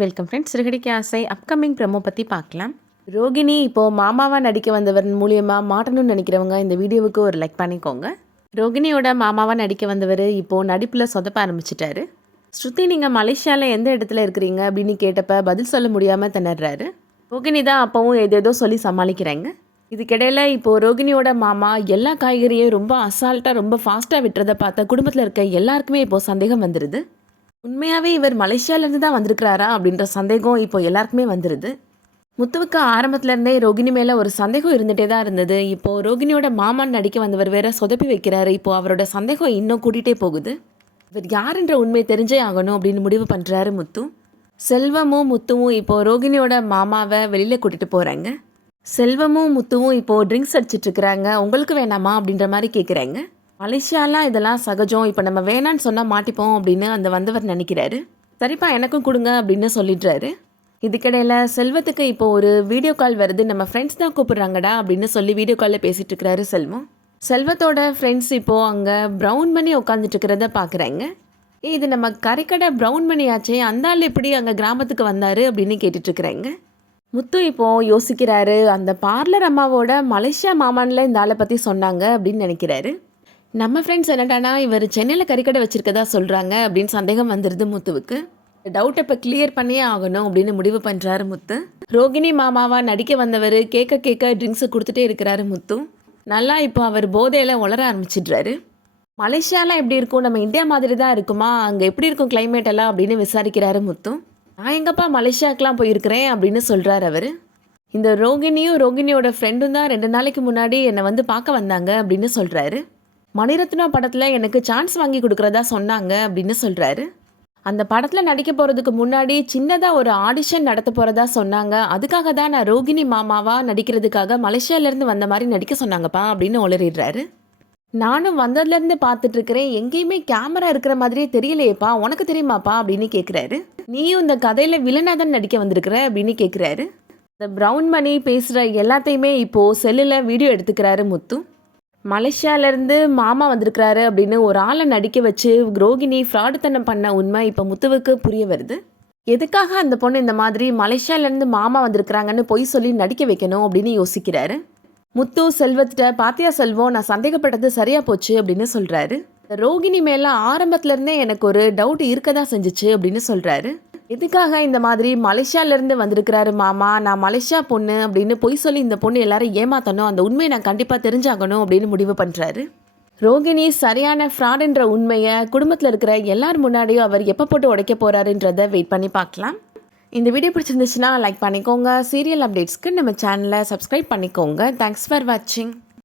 Welcome friends. சிறுகடிக்கு ஆசை upcoming promo பற்றி பார்க்கலாம். ரோகிணி இப்போது மாமாவாக நடிக்க வந்தவர் மூலியமாக மாட்டணும்னு நினைக்கிறவங்க இந்த வீடியோவுக்கு ஒரு லைக் பண்ணிக்கோங்க. ரோகிணியோட மாமாவாக நடிக்க வந்தவர் இப்போது நடிப்பில் சொதப்ப ஆரம்பிச்சிட்டாரு. ஸ்ருதி நீங்கள் மலேசியாவில் எந்த இடத்துல இருக்கிறீங்க அப்படின்னு கேட்டப்ப பதில் சொல்ல முடியாமல் திணறாரு. ரோகிணி தான் அப்போவும் ஏதேதோ சொல்லி சமாளிக்கிறாங்க. இதுக்கிடையில் இப்போது ரோகிணியோட மாமா எல்லா காய்கறியும் ரொம்ப அசால்ட்டாக ரொம்ப ஃபாஸ்ட்டாக விட்டுறதை பார்த்த குடும்பத்தில் இருக்க எல்லாருக்குமே இப்போது சந்தேகம் வந்துடுது. உண்மையாகவே இவர் மலேசியாவிலேருந்து தான் வந்திருக்கிறாரா அப்படின்ற சந்தேகம் இப்போ எல்லாருக்குமே வந்துடுது. முத்துவுக்கு ஆரம்பத்துலேருந்தே ரோகிணி மேலே ஒரு சந்தேகம் இருந்துகிட்டே தான் இருந்தது. இப்போது ரோகிணியோட மாமான் நடிக்க வந்தவர் வேற சொதப்பி வைக்கிறாரு. இப்போது அவரோட சந்தேகம் இன்னும் கூட்டிகிட்டே போகுது. இவர் யாருன்ற உண்மை தெரிஞ்சே ஆகணும் அப்படின்னு முடிவு பண்ணுறாரு முத்து. செல்வமும் முத்துவும் இப்போது ரோகிணியோட மாமாவை வெளியில் கூட்டிகிட்டு போகிறாங்க. செல்வமும் முத்துவும் இப்போது ட்ரிங்க்ஸ் அடிச்சிட்ருக்குறாங்க. உங்களுக்கு வேணாமா அப்படின்ற மாதிரி கேட்குறாங்க. மலேசியாலாம் இதெல்லாம் சகஜம், இப்போ நம்ம வேணான்னு சொன்னால் மாட்டிப்போம் அப்படின்னு அந்த வந்தவர் நினைக்கிறாரு. சரிப்பா எனக்கும் கொடுங்க அப்படின்னு சொல்லிடுறாரு. இதுக்கிடையில் செல்வத்துக்கு இப்போது ஒரு வீடியோ கால் வருது. நம்ம ஃப்ரெண்ட்ஸ் தான் கூப்பிட்றாங்கடா அப்படின்னு சொல்லி வீடியோ காலில் பேசிகிட்டு இருக்கிறாரு செல்வம். செல்வத்தோட ஃப்ரெண்ட்ஸ் இப்போது அங்கே ப்ரௌன் மணி உட்காந்துட்டு இருக்கிறத பார்க்குறாங்க. இது நம்ம கரைக்கடை ப்ரௌன் மணி ஆச்சே, அந்த ஆள் எப்படி அங்கே கிராமத்துக்கு வந்தார் அப்படின்னு கேட்டுட்ருக்குறாங்க. முத்து இப்போது யோசிக்கிறாரு. அந்த பார்லர் அம்மாவோட மலேசியா மாமான்ல இந்த ஆளை பற்றி சொன்னாங்க அப்படின்னு நினைக்கிறாரு. நம்ம ஃப்ரெண்ட்ஸ் என்னடானா இவர் சென்னையில் கறிக்கடை வச்சுருக்கதா சொல்கிறாங்க அப்படின்னு சந்தேகம் வந்துடுது முத்துவுக்கு. டவுட்டை இப்போ கிளியர் பண்ணியே ஆகணும் அப்படின்னு முடிவு பண்ணுறாரு முத்து. ரோகிணி மாமாவா நடிக்க வந்தவர் கேட்க கேட்க ட்ரிங்க்ஸை கொடுத்துட்டே இருக்கிறாரு முத்து. நல்லா இப்போ அவர் போதையில் உளர ஆரம்பிச்சிடுறாரு. மலேசியாலாம் எப்படி இருக்கும், நம்ம இந்தியா மாதிரி தான் இருக்குமா, அங்கே எப்படி இருக்கும் கிளைமேட் எல்லாம் அப்படின்னு விசாரிக்கிறாரு முத்து. நான் எங்கப்பா மலேசியாவுக்குலாம் போயிருக்கிறேன் அப்படின்னு சொல்கிறார் அவர். இந்த ரோகிணியும் ரோகிணியோட ஃப்ரெண்டும் தான் 2 நாளைக்கு முன்னாடி என்னை வந்து பார்க்க வந்தாங்க அப்படின்னு சொல்கிறாரு. மணிரத்னா படத்தில் எனக்கு சான்ஸ் வாங்கி கொடுக்குறதா சொன்னாங்க அப்படின்னு சொல்கிறாரு. அந்த படத்தில் நடிக்க போகிறதுக்கு முன்னாடி சின்னதாக ஒரு ஆடிஷன் நடத்த போகிறதா சொன்னாங்க. அதுக்காக தான் நான் ரோகிணி மாமாவாக நடிக்கிறதுக்காக மலேசியாவிலேருந்து வந்த மாதிரி நடிக்க சொன்னாங்கப்பா அப்படின்னு உளறிடுறாரு. நானும் வந்ததுலேருந்து பார்த்துட்ருக்கிறேன், எங்கேயுமே கேமரா இருக்கிற மாதிரியே தெரியலையேப்பா, உனக்கு தெரியுமாப்பா அப்படின்னு கேட்குறாரு. நீயும் இந்த கதையில் வில்லனாக தான் நடிக்க வந்திருக்கிற அப்படின்னு கேட்குறாரு. இந்த ப்ரௌன் மணி பேசுகிற எல்லாத்தையுமே இப்போது செல்லில் வீடியோ எடுத்துக்கிறாரு முத்து. மலேசியாவிலேருந்து மாமா வந்திருக்கிறாரு அப்படின்னு ஒரு ஆளை நடிக்க வச்சு ரோகிணி ஃப்ராடுத்தனம் பண்ண உண்மை இப்போ முத்துவுக்கு புரிய வருது. எதுக்காக அந்த பொண்ணு இந்த மாதிரி மலேசியாவிலேருந்து மாமா வந்திருக்கிறாங்கன்னு பொய் சொல்லி நடிக்க வைக்கணும் அப்படின்னு யோசிக்கிறாரு. முத்து செல்வத்திட்ட பாத்தியா செல்வம், நான் சந்தேகப்பட்டது சரியாக போச்சு அப்படின்னு சொல்கிறாரு. ரோகிணி மேலே ஆரம்பத்துலேருந்தே எனக்கு ஒரு டவுட் இருக்க தான் செஞ்சிச்சு அப்படின்னு சொல்கிறாரு. எதுக்காக இந்த மாதிரி மலேசியாவிலேருந்து வந்திருக்கிறாரு மாமா, நான் மலேசியா பொண்ணு அப்படின்னு பொய் சொல்லி இந்த பொண்ணு எல்லாரும் ஏமாற்றணும், அந்த உண்மையை நான் கண்டிப்பாக தெரிஞ்சாகணும் அப்படின்னு முடிவு பண்ணுறாரு. ரோகிணி சரியான ஃப்ராடுன்ற உண்மையை குடும்பத்தில் இருக்கிற எல்லார் முன்னாடியும் அவர் எப்போ போட்டு உடைக்க போகிறாருன்றதை வெயிட் பண்ணி பார்க்கலாம். இந்த வீடியோ பிடிச்சிருந்துச்சுன்னா லைக் பண்ணிக்கோங்க. சீரியல் அப்டேட்ஸ்க்கு நம்ம சேனலை சப்ஸ்கிரைப் பண்ணிக்கோங்க. தேங்க்ஸ் ஃபார் வாட்சிங்.